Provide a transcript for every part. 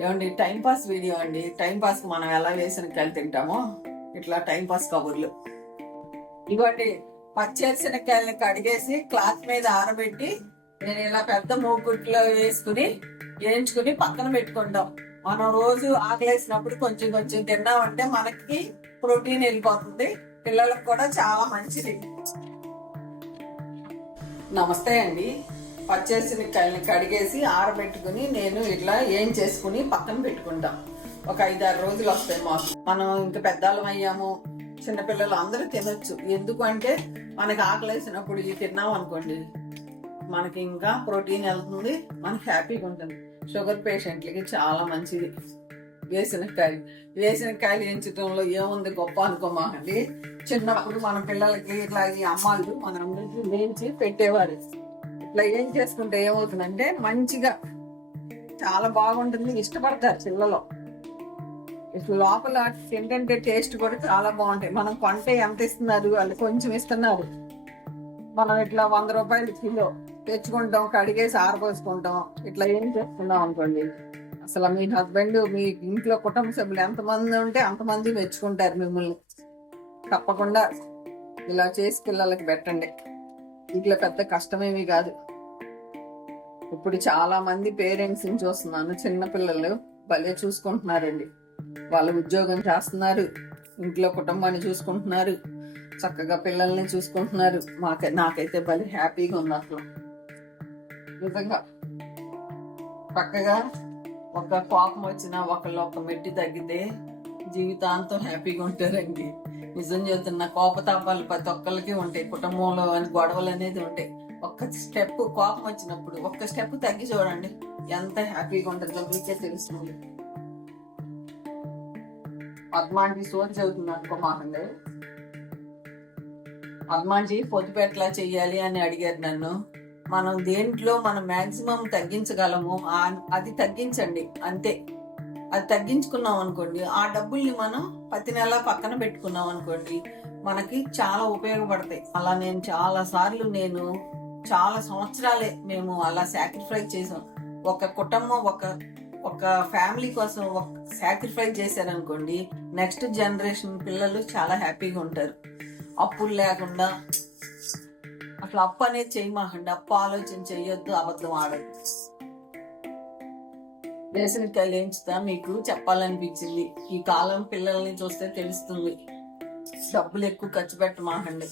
ఏమండి time pass video అండి. Time pass మనం ఎలా వేసిన కాయలు తింటామో ఇట్లా టైం పాస్ కబుర్లు. ఇవ్వండి పచ్చేసినకాయలని కడిగేసి క్లాత్ మీద ఆరబెట్టి నేను ఇలా పెద్ద మూకుట్లో వేసుకుని వేయించుకుని పక్కన పెట్టుకుంటాం. మనం రోజు ఆకలేసినప్పుడు కొంచెం కొంచెం తిన్నామంటే మనకి ప్రోటీన్ వెళ్ళిపోతుంది. పిల్లలకు కూడా చాలా మంచిది. నమస్తే అండి. పచ్చేసినకాయలని కడిగేసి ఆరబెట్టుకుని నేను ఇట్లా ఏం చేసుకుని పక్కన పెట్టుకుంటాం. ఒక ఐదారు రోజులు వస్తాయి మాకు. మనం ఇంకా పెద్దవాళ్ళం అయ్యాము. చిన్నపిల్లలు అందరూ తినొచ్చు. ఎందుకు అంటే మనకి ఆకలేసినప్పుడు ఇవి తిన్నాం అనుకోండి మనకి ఇంకా ప్రోటీన్ వెళ్తుంది మనకి హ్యాపీగా ఉంటుంది. షుగర్ పేషెంట్లకి చాలా మంచిది. వేసిన కాయలు వేసిన కాయలు ఎంచడంలో ఏముంది గొప్ప అనుకోమాకండి చిన్నప్పుడు మన పిల్లలకి ఇట్లా ఈ అమ్మాళ్ళు మనందరికీ వేయించి పెట్టేవారు. ఇట్లా ఏం చేసుకుంటే ఏమవుతుందంటే మంచిగా చాలా బాగుంటుంది ఇష్టపడతారు పిల్లలు. ఇట్లా లోపల ఏంటంటే టేస్ట్ కూడా చాలా బాగుంటాయి. మనం కొంటే ఎంత ఇస్తున్నారు వాళ్ళు కొంచెం ఇస్తున్నారు. మనం ఇట్లా వంద రూపాయలు కిలో తెచ్చుకుంటాం కడిగేసి ఆరబోసుకుంటాం. ఇట్లా ఏం చేస్తున్నాం అనుకోండి అసలు మీ హస్బెండ్ మీ ఇంట్లో కుటుంబ సభ్యులు ఎంతమంది ఉంటే అంతమంది మెచ్చుకుంటారు మిమ్మల్ని. తప్పకుండా ఇలా చేసి పిల్లలకి పెట్టండి. ఇట్లా పెద్ద కష్టమేమీ కాదు. ఇప్పుడు చాలా మంది పేరెంట్స్ని చూస్తున్నాను. చిన్నపిల్లలు భలే చూసుకుంటున్నారండి. వాళ్ళు ఉద్యోగం చేస్తున్నారు. ఇంట్లో కుటుంబాన్ని చూసుకుంటున్నారు. చక్కగా పిల్లల్ని చూసుకుంటున్నారు. మాకై నాకైతే భలే హ్యాపీగా ఉంది అసలు. నిజంగా చక్కగా ఒక కోపం వచ్చినా ఒకళ్ళు ఒక మెట్టి తగ్గితే జీవితాంతం హ్యాపీగా ఉంటారండి. నిజం చెబుతున్న కోపతాపాలు ప్రతి ఒక్కరికి ఉంటాయి. కుటుంబంలో గొడవలు అనేది ఉంటాయి. ఒక్క స్టెప్ కోపం వచ్చినప్పుడు ఒక్క స్టెప్ తగ్గి చూడండి. ఎంత హ్యాపీగా ఉంటుందో మీకే తెలుస్తుంది. పద్మాంటి సోది చదువుతుంది అనుకో మాకండి పొదుపు ఎట్లా చెయ్యాలి అని అడిగారు నన్ను. మనం దేంట్లో మనం మాక్సిమం తగ్గించగలము అది తగ్గించండి. అంతే. అది తగ్గించుకున్నాం అనుకోండి ఆ డబ్బుల్ని మనం ప్రతి నెల పక్కన పెట్టుకున్నాం అనుకోండి మనకి చాలా ఉపయోగపడతాయి. అలా నేను చాలా సార్లు నేను చాలా సంవత్సరాలే మేము అలా సాక్రిఫైస్ చేసాం. ఒక కుటుంబం ఒక ఒక ఫ్యామిలీ కోసం ఒక సాక్రిఫైస్ చేశారనుకోండి నెక్స్ట్ జనరేషన్ పిల్లలు చాలా హ్యాపీగా ఉంటారు. అప్పులు లేకుండా అట్లా అప్పు అనేది చేయమాకండి. అప్పు ఆలోచన చేయొద్దు అబద్ధం ఆడద్దు. వేసవికాయలు ఏంచుతా మీకు చెప్పాలనిపించింది. ఈ కాలం పిల్లల్ని చూస్తే తెలుస్తుంది. డబ్బులు ఎక్కువ ఖర్చు పెట్టమాకండి.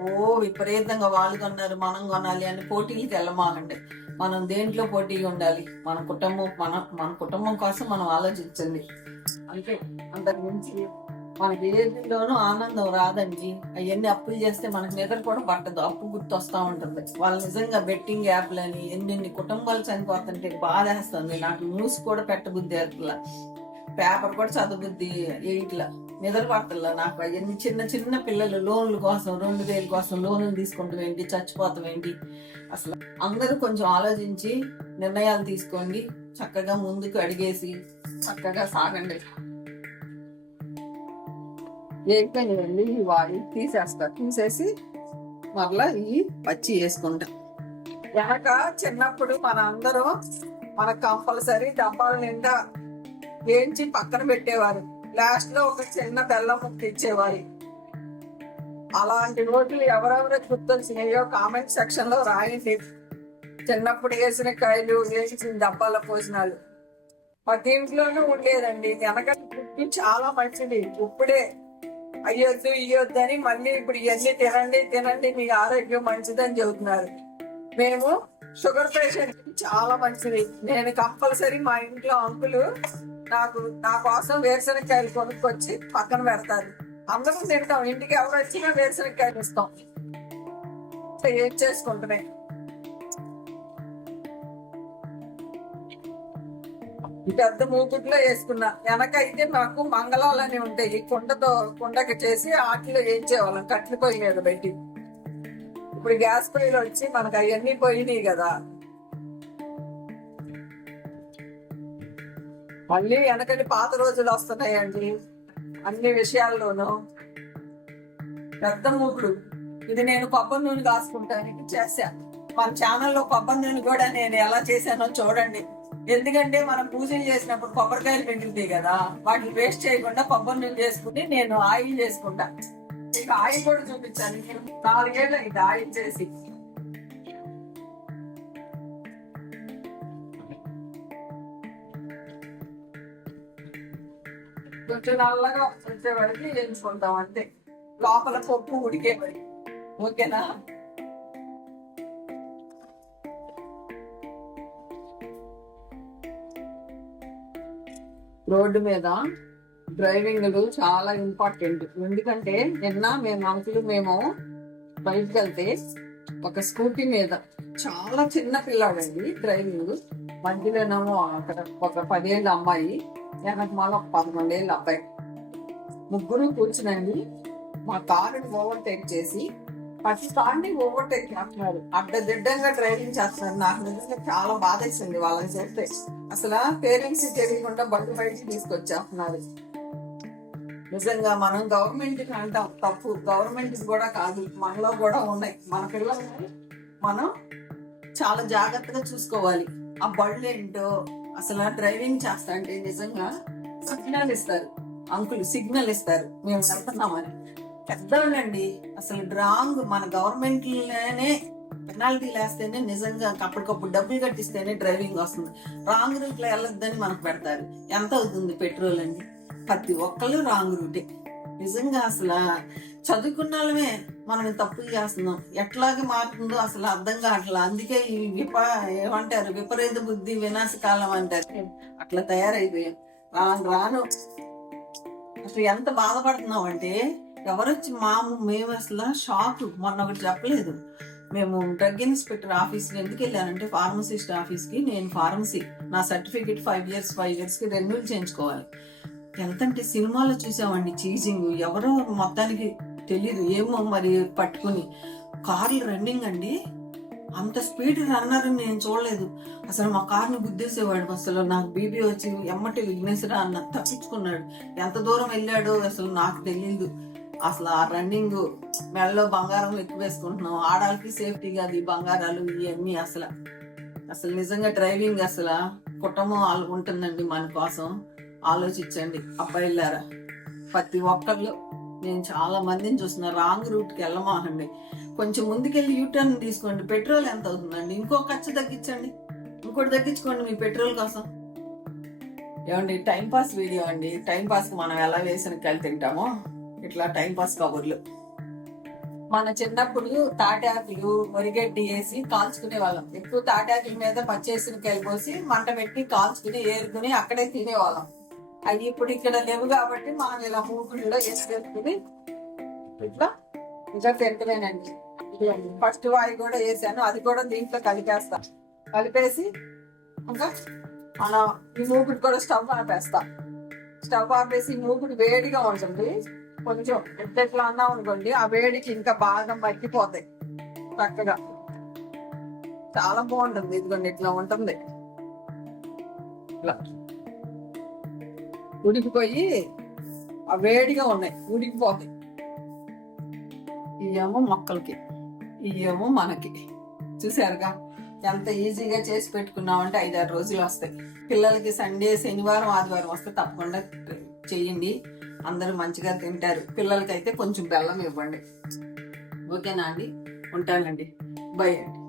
ఓ విపరీతంగా వాళ్ళు కొన్నారు మనం కొనాలి అని పోటీలకి వెళ్ళమాకండి. మనం దేంట్లో పోటీగా ఉండాలి? మన కుటుంబం మన మన కుటుంబం కోసం మనం ఆలోచించండి. అంతే అంతకు మించి మనకి ఏదిలోనూ ఆనందం రాదండి. అవన్నీ అప్పులు చేస్తే మనకి నిద్ర కూడా పట్టదు. అప్పు గుర్తు వస్తూ ఉంటుంది. వాళ్ళు నిజంగా బెట్టింగ్ యాప్లని ఎన్ని కుటుంబాలు చనిపోతుంటే బాధేస్తుంది. నాకు న్యూస్ కూడా పెట్టబుద్ధి అట్లా పేపర్ కూడా చదవబుద్ధి ఇట్లా నిద్ర పట్టల్లా నాకు. అవన్నీ చిన్న చిన్న పిల్లలు లోన్ల కోసం రెండు వేల కోసం లోన్లు తీసుకుంటాం ఏంటి చచ్చిపోతాం ఏంటి అసలు అందరూ కొంచెం ఆలోచించి నిర్ణయాలు తీసుకోండి. చక్కగా ముందుకు అడిగేసి చక్కగా సాగండి. ఏగిపోయినాయండి ఈ వాయి తీసేస్తా. తీసేసి మరలా ఈ పచ్చి వేసుకుంటా. వెనక చిన్నప్పుడు మన అందరూ మన కంపల్సరీ డబ్బాల నిండా వేయించి పక్కన పెట్టేవారు. లాస్ట్లో ఒక చిన్న బెల్లం ముక్క ఇచ్చేవారు. అలాంటి నోట్లు ఎవరెవరు గుర్తొచ్చినాయో కామెంట్ సెక్షన్లో రాయండి. చిన్నప్పుడు వేసిన కాయలు వేసిన డబ్బాల పోసినాలు మా దీంట్లోనే ఉండేదండి. వెనక ఫుడ్ చాలా మంచిది. ఇప్పుడే అయ్యొద్దు ఇయ్యొద్దు అని మళ్ళీ ఇప్పుడు ఇవన్నీ తినండి తినండి మీకు ఆరోగ్యం మంచిదని చెబుతున్నారు. మేము షుగర్ పేషెంట్ చాలా మంచిది. నేను కంపల్సరీ మా ఇంట్లో అంకులు నాకు నా కోసం వేరుశనగకాయలు కొనుక్కొచ్చి పక్కన పెడతారు. అందరం తింటాం. ఇంటికి ఎవరు వచ్చినా వేరుశనగకాయలు ఇస్తాం. ఏం చేసుకుంటున్నాయి? పెద్ద మూకుట్లో వేసుకున్నా. వెనక అయితే మాకు మంగళాలని ఉంటాయి. కుండతో కుండకి చేసి ఆటలో వేయించేవాళ్ళం కట్లు పొయ్యి మీద పెట్టి. ఇప్పుడు గ్యాస్ పొయ్యిలు వచ్చి మనకు అవన్నీ పోయినాయి కదా. మళ్ళీ వెనకటి పాత రోజులు వస్తున్నాయండి. అన్ని విషయాల్లోనూ. పెద్ద మూకుడు. ఇది నేను కొబ్బరి నూనె కాసుకుంటానికి చేశాను మన ఛానల్లో కొబ్బరి నూనె కూడా నేను ఎలా చేశానో చూడండి. ఎందుకంటే మనం పూజలు చేసినప్పుడు కొబ్బరికాయలు మిగులుతాయి కదా వాటిని వేస్ట్ చేయకుండా కొబ్బరి నూనె చేసుకుని నేను ఆయిల్ చేసుకుంటా. ఇక ఆయిల్ కూడా చూపించాను. నేను నాలుగేళ్ళు ఇది ఆయిల్ చేసి. కొంచెం నల్లగా వచ్చే వరకు వేయించుకుంటాం అంతే. లోపల పప్పు ఉడికే వరకు. ఓకేనా? రోడ్డు మీద డ్రైవింగ్లు చాలా ఇంపార్టెంట్. ఎందుకంటే నిన్న మేము అంకులు మేము బయటకు వెళ్తే ఒక స్కూటీ మీద చాలా చిన్న పిల్లాడండి డ్రైవింగ్. మధ్యలోనేమో అక్కడ ఒక పదేళ్ళ అమ్మాయి వెనక మళ్ళీ ఒక పదకొండేళ్ళ అబ్బాయి. ముగ్గురు కూర్చునండి. మా కారుని ఓవర్టేక్ చేసి ప్రతి కార్ని ఓవర్టేక్ చేస్తున్నారు. అడ్డదిడ్డంగా డ్రైవింగ్ చేస్తున్నారు. నాకు నిజంగా చాలా బాధ వేసింది వాళ్ళని చేస్తే. అసలు పేరెంట్స్ తెలియకుండా బండి బయటికి తీసుకొచ్చేస్తున్నారు. నిజంగా మనం గవర్నమెంట్ అంటాం తప్పు. గవర్నమెంట్ కూడా కాదు మనలో కూడా ఉన్నాయి. మన పిల్లల్ని మనం చాలా జాగ్రత్తగా చూసుకోవాలి. ఆ బళ్ళు ఏంటో అసలు డ్రైవింగ్ చేస్తా అంటే నిజంగా సిగ్నల్ ఇస్తారు. అంకుల్ సిగ్నల్ ఇస్తారు. మేము వెళ్తున్నామని పెద్దవాళ్ళండి అసలు డ్రాంగ్ మన గవర్నమెంట్లోనే పెనాల్టీ వేస్తేనే నిజంగా అప్పటికప్పుడు డబ్బులు కట్టిస్తేనే డ్రైవింగ్ వస్తుంది. రాంగ్ రూట్లో వెళ్ళొద్దని మనకు పెడతారు. ఎంత అవుతుంది పెట్రోల్ అండి? ప్రతి ఒక్కళ్ళు రాంగ్ రూటే. నిజంగా అసలు చదువుకున్న వాళ్ళమే మనం తప్పులు చేస్తున్నాం. ఎట్లాగే మారుతుందో అసలు అర్థం కావట్లా. అందుకే ఈ విప ఏమంటారు? విపరీత బుద్ధి వినాశకాలం అంటారు. అట్లా తయారైపోయాం. రాను రాను. అసలు ఎంత బాధపడుతున్నాం అంటే ఎవరొచ్చి మాము మేము అసలు షాక్. మొన్న ఒకటి చెప్పలేదు. మేము డ్రగ్ ఇన్స్పెక్టర్ ఆఫీస్కి ఎందుకు వెళ్ళానంటే ఫార్మసిస్ట్ ఆఫీస్కి నేను ఫార్మసీ. నా సర్టిఫికేట్ ఫైవ్ ఇయర్స్ ఫైవ్ ఇయర్స్కి రెన్యూల్ చేయించుకోవాలి. వెళ్తుంటే సినిమాలో చూసామండి చీజింగ్ ఎవరో మొత్తానికి తెలియదు ఏమో మరి పట్టుకుని. కార్లు రన్నింగ్ అండి. అంత స్పీడ్ రన్నర్ నేను చూడలేదు. అసలు మా కార్ని గుద్దేసేవాడు అసలు. నాకు బీబీ వచ్చి ఎమ్మటి విఘ్నేశ్వర అన్న తప్పించుకున్నాడు. ఎంత దూరం వెళ్ళాడో అసలు నాకు తెలియదు అసలు ఆ రన్నింగ్ మెడలో బంగారం ఎక్కువ వేసుకుంటున్నాం. ఆడాలకి సేఫ్టీ కాదు ఈ బంగారాలు ఇవన్నీ అసలు. అసలు నిజంగా డ్రైవింగ్ అసలు కుటుంబం వాళ్ళు ఉంటుందండి మన కోసం. ఆలోచించండి అబ్బాయిలారా ప్రతి ఒక్కళ్ళు నేను చాలా మందిని చూసిన రాంగ్ రూట్కి వెళ్ళమాకండి కొంచెం ముందుకెళ్ళి యూటర్న్ తీసుకోండి. పెట్రోల్ ఎంత అవుతుందండి? ఇంకో ఖర్చు తగ్గించండి. ఇంకోటి తగ్గించుకోండి మీ పెట్రోల్ కోసం. ఏమండి టైం పాస్ వీడియో అండి. టైం మనం ఎలా వేసిన కలిసి తింటామో ఇట్లా టైం పాస్ కబుర్లు. మన చిన్నప్పుడు తాటాకులు వరిగడ్డి వేసి కాల్చుకునే వాళ్ళం. ఎక్కువ తాటాకుల మీద పచ్చేసిన పోసి మంట పెట్టి కాల్చుకుని ఏరుకుని అక్కడే తినేవాళ్ళం. అవి ఇప్పుడు ఇక్కడ లేవు కాబట్టి మనం ఇలా మూకుల్లో వేసుకెళ్ళి ఇట్లా ఇంకా తింటలేనండి ఫస్ట్ వాయి కూడా వేసాను. అది కూడా దీంట్లో కలిపేస్తా. కలిపేసి ఇంకా మనం ఈ మూకుడు కూడా స్టవ్ ఆపేస్తా. స్టవ్ ఆపేసి మూకుడు వేడిగా ఉంటుంది. కొంచెం ఎట్లా అన్నా అనుకోండి ఆ వేడికి ఇంకా బాగా మగ్గిపోతాయి. చక్కగా. చాలా బాగుంటుంది. ఇదిగోండి ఇట్లా ఉంటుంది. ఇట్లా ఉడికిపోయి ఆ వేడిగా ఉన్నాయి ఉడికిపోతాయి. ఇవేమో మొక్కలకి ఇవేమో మనకి. చూసారుగా ఎంత ఈజీగా చేసి పెట్టుకున్నామంటే ఐదారు రోజులు వస్తాయి. పిల్లలకి సండే శనివారం ఆదివారం వస్తే తప్పకుండా చేయండి అందరూ మంచిగా తింటారు. పిల్లలకైతే కొంచెం బెల్లం ఇవ్వండి. ఓకేనా అండి? ఉంటానండి. బై అండి.